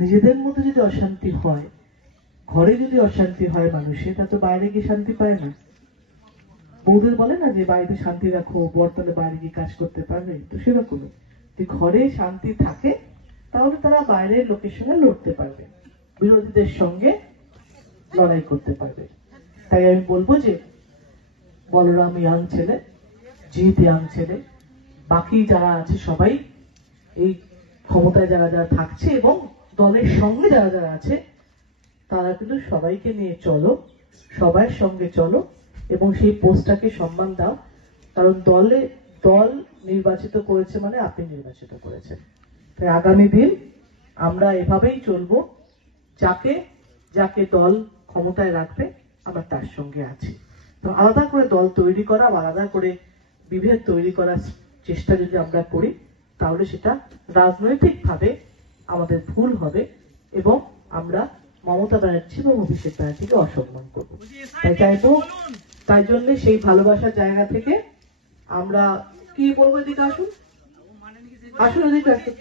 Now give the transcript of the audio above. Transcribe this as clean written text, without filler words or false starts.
নিজেদের মধ্যে যদি অশান্তি হয়, ঘরে যদি অশান্তি হয় মানুষের, তা তো বাইরে গিয়ে শান্তি পায় না। বৌদের বলে না যে বাড়িতে শান্তি রাখো, বর তাহলে বাইরে গিয়ে কাজ করতে পারবে। তো সেরকম যদি ঘরে শান্তি থাকে তাহলে তারা বাইরের লোকের সঙ্গে লড়তে পারবে, বিরোধীদের সঙ্গে লড়াই করতে পারবে। তাই আমি বলবো যে বলরাম ইয়াং ছেলে, জিৎ ইয়াং ছেলে, বাকি যারা আছে সবাই এই ক্ষমতায় যারা যারা থাকছে এবং দলের সঙ্গে যারা যারা আছে তারা কিন্তু সবাইকে নিয়ে চলো, সবার সঙ্গে চলো এবং সেই পোস্টটাকে সম্মান দাও। কারণ দল নির্বাচিত করেছে মানে আপনি নির্বাচিত করেছেন। তাই আগামী দিন আমরা এভাবেই চলবো, যাকে যাকে দল ক্ষমতায় রাখবে আমরা তার সঙ্গে আছি। তো আলাদা করে দল তৈরি করা বা আলাদা করে বিভেদ তৈরি করার চেষ্টা যদি আমরা করি তাহলে সেটা রাজনৈতিকভাবে আমাদের ভুল হবে এবং আমরা মমতা ব্যানার্জি এবং অভিষেক ব্যানার্জিকে অসম্মান করবো। তাই চাইবো, তাই জন্য সেই ভালোবাসার জায়গা থেকে আমরা কি বলবো, এদিকে আসুন, আসুন এদিকে আসুন।